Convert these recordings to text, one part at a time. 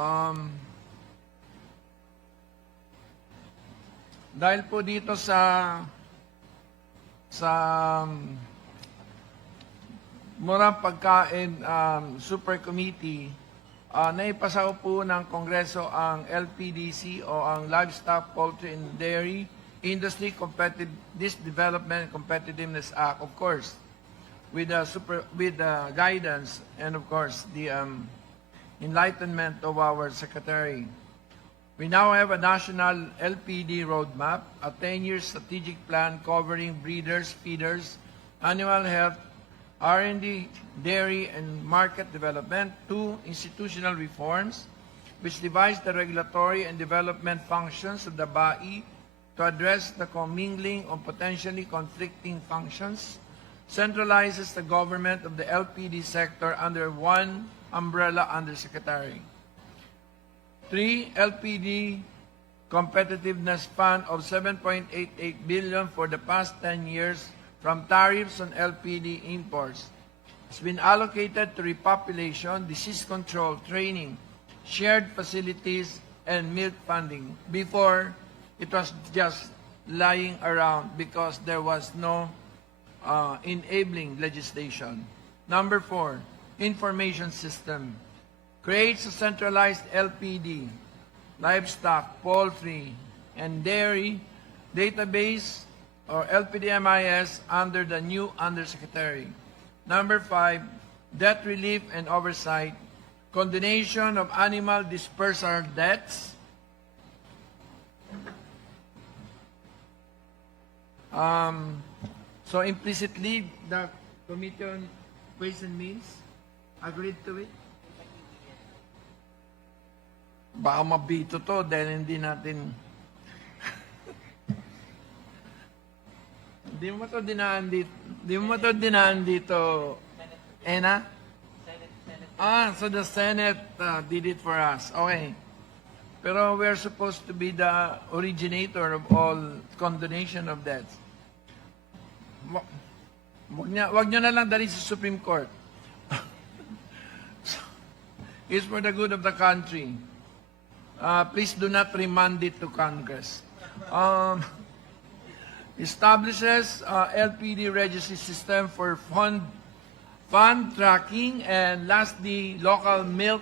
Um, dahil po dito sa Murang Pagkain Super Committee, naipasa po ng Kongreso ang LPDC o ang Livestock, Poultry and Dairy Industry Development and Competitiveness Act, of course, with the guidance and of course the enlightenment of our Secretary. We now have a national LPD roadmap, a 10-year strategic plan covering breeders, feeders, animal health, R&D, dairy, and market development. 2, institutional reforms, which divides the regulatory and development functions of the BAI to address the commingling of potentially conflicting functions, centralizes the government of the LPD sector under one umbrella undersecretary. 3, LPD Competitiveness Fund of 7.88 billion for the past 10 years from tariffs on LPD imports. It's been allocated to repopulation, disease control, training, shared facilities, and milk funding. Before, it was just lying around because there was no enabling legislation. Number 4, information system. Creates a centralized LPD, livestock, poultry, and dairy database or LPDMIS under the new undersecretary. Number 5, debt relief and oversight, condonation of animal dispersal debts, so implicitly, the Committee on Ways and Means agreed to it. Baka mabito to dahil hindi natin Di mo to dinaan dito. Ena? So the Senate did it for us. Okay. Pero we're supposed to be the originator of all condonation of debts. Wag nyo na lang dali sa Supreme Court. It's for the good of the country. Please do not remand it to Congress. Establishes LPD registry system for fund tracking, and lastly, local milk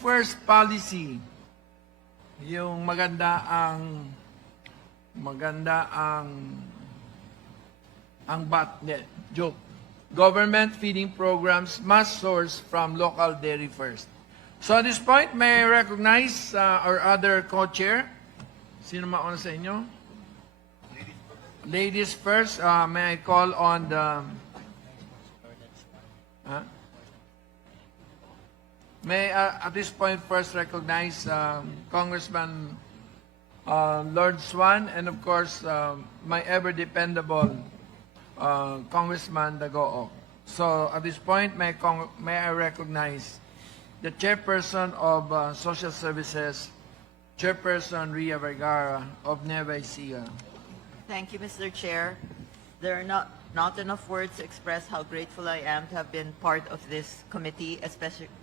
first policy. Yung maganda ang joke. Government feeding programs must source from local dairy first. So at this point, may I recognize our other co-chair? Sino mauna sa inyo? Ladies first, may I call on the... May at this point first recognize Congressman Lord Swan and of course my ever-dependable Congressman Dagook. So at this point, may I recognize the Chairperson of Social Services, Chairperson Ria Vergara of Nueva Ecija. Thank you, Mr. Chair. There are not enough words to express how grateful I am to have been part of this committee,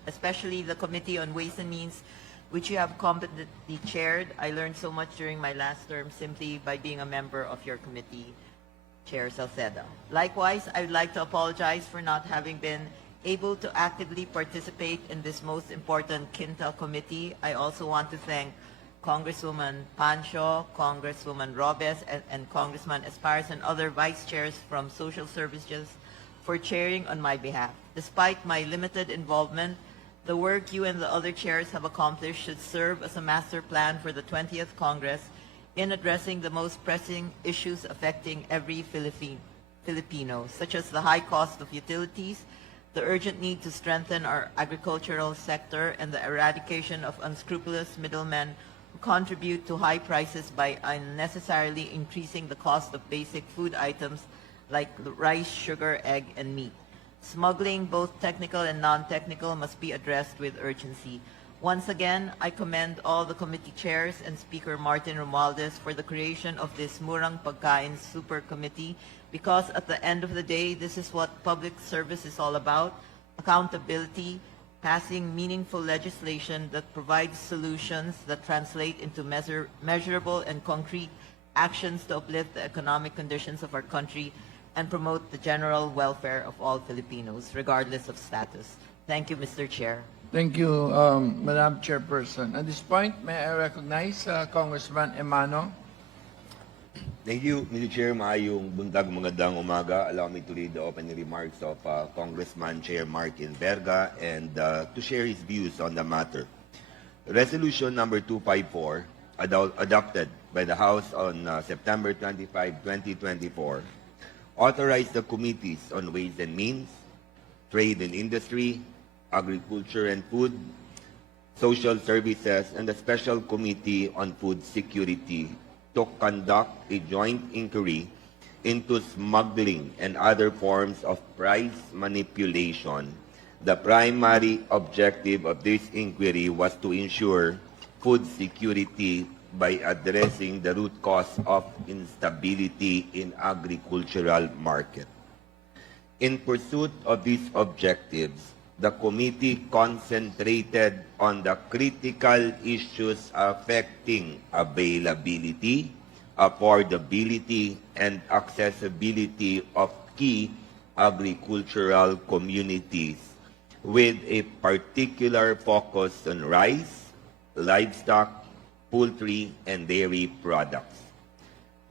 especially the Committee on Ways and Means, which you have competently chaired. I learned so much during my last term simply by being a member of your committee, Chair Salceda. Likewise, I would like to apologize for not having been able to actively participate in this most important quinta-committee. I also want to thank Congresswoman Pancho, Congresswoman Robes, and Congressman Esparza and other vice chairs from social services for chairing on my behalf. Despite my limited involvement, the work you and the other chairs have accomplished should serve as a master plan for the 20th Congress in addressing the most pressing issues affecting every Filipino, such as the high cost of utilities, the urgent need to strengthen our agricultural sector, and the eradication of unscrupulous middlemen who contribute to high prices by unnecessarily increasing the cost of basic food items like rice, sugar, egg, and meat. Smuggling, both technical and non-technical, must be addressed with urgency. Once again, I commend all the committee chairs and Speaker Martin Romualdez for the creation of this Murang Pagkain Super Committee, because at the end of the day, this is what public service is all about: accountability, passing meaningful legislation that provides solutions that translate into measurable and concrete actions to uplift the economic conditions of our country and promote the general welfare of all Filipinos, regardless of status. Thank you, Mr. Chair. Thank you, Madam Chairperson. At this point, may I recognize Congressman Emano? Thank you, Mr. Chair. Maayong buntag, magandang umaga. Allow me to read the opening remarks of Congressman Chair Martin Verga and to share his views on the matter. Resolution number 254, adopted by the House on September 25, 2024, authorized the Committees on Ways and Means, Trade and Industry, Agriculture and Food, Social Services, and the Special Committee on Food Security to conduct a joint inquiry into smuggling and other forms of price manipulation. The primary objective of this inquiry was to ensure food security by addressing the root cause of instability in agricultural market. In pursuit of these objectives, the committee concentrated on the critical issues affecting availability, affordability, and accessibility of key agricultural communities, with a particular focus on rice, livestock, poultry, and dairy products.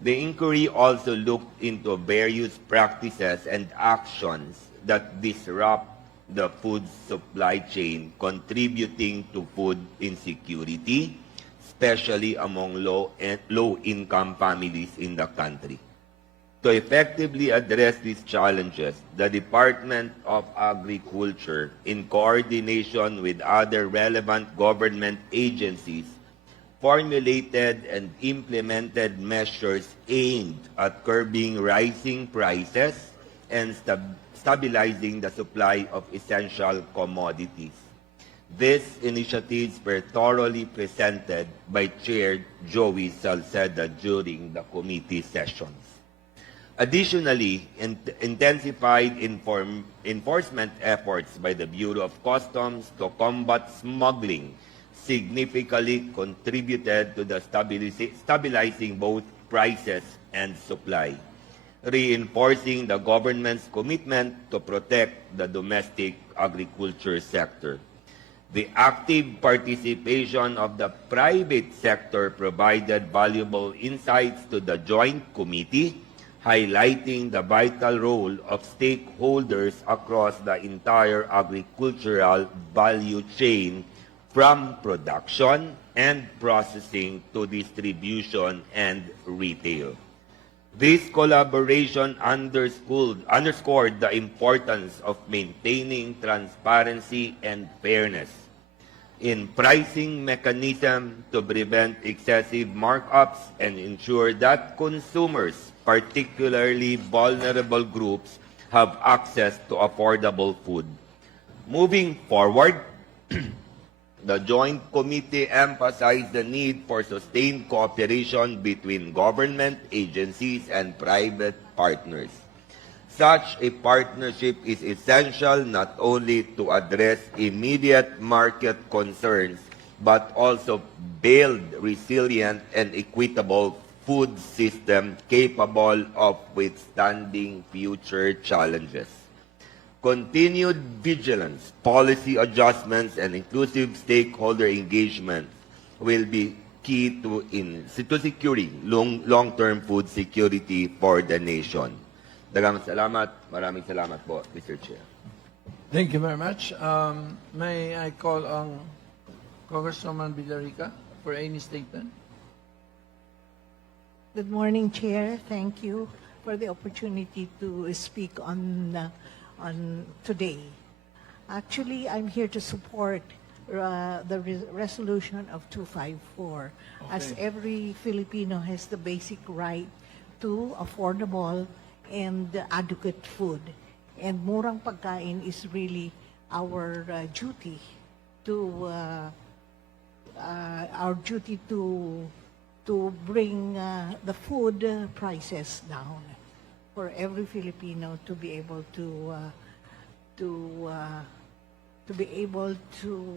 The inquiry also looked into various practices and actions that disrupt the food supply chain, contributing to food insecurity, especially among low-income families in the country. To effectively address these challenges, the Department of Agriculture, in coordination with other relevant government agencies, formulated and implemented measures aimed at curbing rising prices and stabilizing the supply of essential commodities. These initiatives were thoroughly presented by Chair Joey Salceda during the committee sessions. Additionally, intensified enforcement efforts by the Bureau of Customs to combat smuggling significantly contributed to the stabilizing both prices and supply, reinforcing the government's commitment to protect the domestic agriculture sector. The active participation of the private sector provided valuable insights to the Joint Committee, highlighting the vital role of stakeholders across the entire agricultural value chain, from production and processing to distribution and retail. This collaboration underscored the importance of maintaining transparency and fairness in pricing mechanism to prevent excessive markups and ensure that consumers, particularly vulnerable groups, have access to affordable food. Moving forward, the Joint Committee emphasized the need for sustained cooperation between government agencies and private partners. Such a partnership is essential not only to address immediate market concerns, but also build resilient and equitable food system capable of withstanding future challenges. Continued vigilance, policy adjustments, and inclusive stakeholder engagement will be key to securing long-term food security for the nation. Maraming salamat po, Mr. Chair. Thank you very much. May I call on Congresswoman Villarica for any statement? Good morning, Chair. Thank you for the opportunity to speak on today. Actually, I'm here to support the resolution of 254, as every Filipino has the basic right to affordable and adequate food. And Murang Pagkain is really our duty to bring the food prices down for every Filipino to be able to to be able to